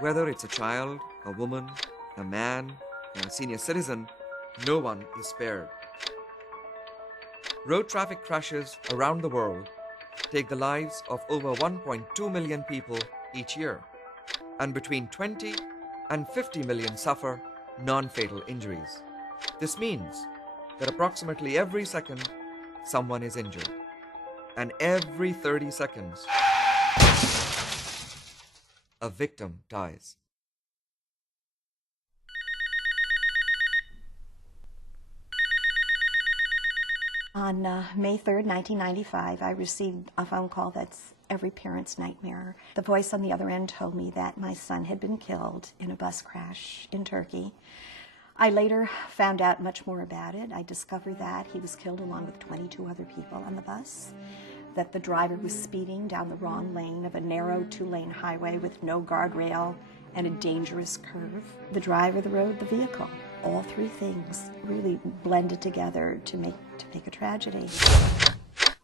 Whether it's a child, a woman, a man, a senior citizen, no one is spared. Road traffic crashes around the world take the lives of over 1.2 million people each year, and between 20 and 50 million suffer non-fatal injuries. This means that approximately every second, someone is injured, and every 30 seconds, a victim dies. On May 3rd, 1995, I received a phone call that's every parent's nightmare. The voice on the other end told me that my son had been killed in a bus crash in Turkey. I later found out much more about it. I discovered that he was killed along with 22 other people on the bus, that the driver was speeding down the wrong lane of a narrow two-lane highway with no guardrail and a dangerous curve. The driver rode the vehicle. All three things really blended together to make a tragedy.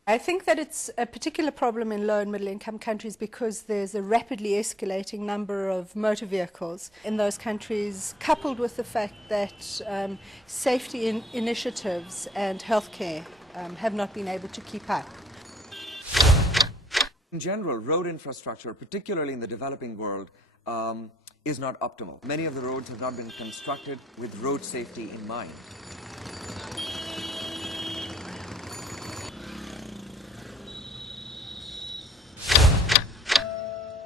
I think that it's a particular problem in low and middle income countries because there's a rapidly escalating number of motor vehicles in those countries, coupled with the fact that safety initiatives and healthcare have not been able to keep up. In general, road infrastructure, particularly in the developing world, is not optimal. Many of the roads have not been constructed with road safety in mind.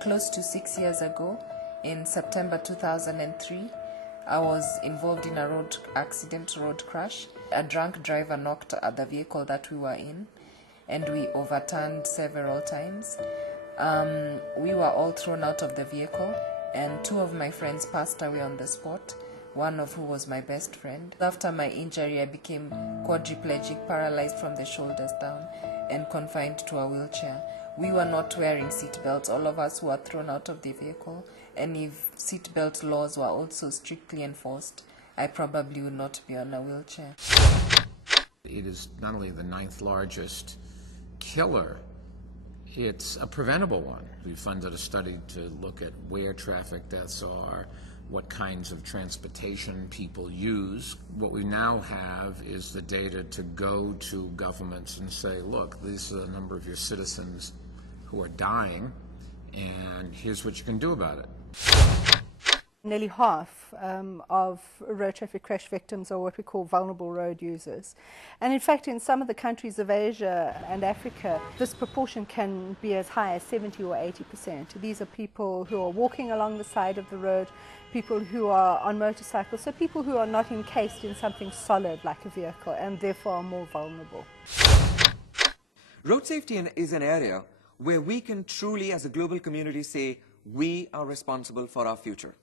Close to 6 years ago, in September 2003, I was involved in a road crash. A drunk driver knocked at the vehicle that we were in, and we overturned several times. We were all thrown out of the vehicle, and two of my friends passed away on the spot, one of who was my best friend. After my injury, I became quadriplegic, paralyzed from the shoulders down, and confined to a wheelchair. We were not wearing seat belts, all of us were thrown out of the vehicle, and if seat belt laws were also strictly enforced, I probably would not be on a wheelchair. It is not only the 9th largest killer, it's a preventable one. We funded a study to look at where traffic deaths are, what kinds of transportation people use. What we now have is the data to go to governments and say, look, these are the number of your citizens who are dying, and here's what you can do about it. Nearly half of road traffic crash victims are what we call vulnerable road users. And in fact, in some of the countries of Asia and Africa, this proportion can be as high as 70 or 80%. These are people who are walking along the side of the road, people who are on motorcycles, so people who are not encased in something solid like a vehicle and therefore are more vulnerable. Road safety is an area where we can truly, as a global community, say we are responsible for our future.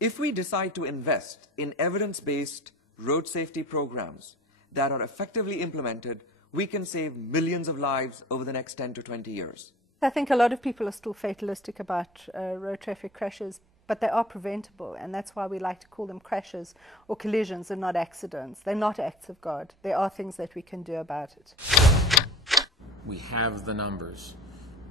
If we decide to invest in evidence-based road safety programs that are effectively implemented, we can save millions of lives over the next 10 to 20 years. I think a lot of people are still fatalistic about road traffic crashes, but they are preventable, and that's why we like to call them crashes or collisions and not accidents. They're not acts of God. There are things that we can do about it. We have the numbers.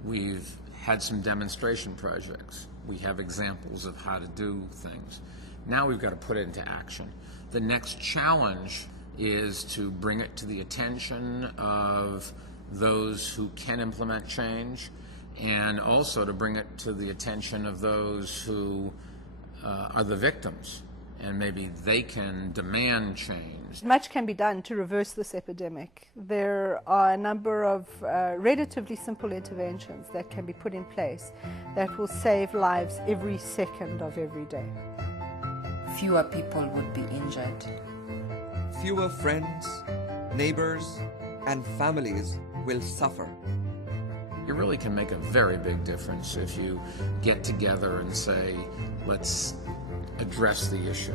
We've had some demonstration projects. We have examples of how to do things. Now we've got to put it into action. The next challenge is to bring it to the attention of those who can implement change, and also to bring it to the attention of those who are the victims, and maybe they can demand change. Much can be done to reverse this epidemic. There are a number of relatively simple interventions that can be put in place that will save lives every second of every day. Fewer people would be injured. Fewer friends, neighbors, and families will suffer. It really can make a very big difference if you get together and say, let's address the issue.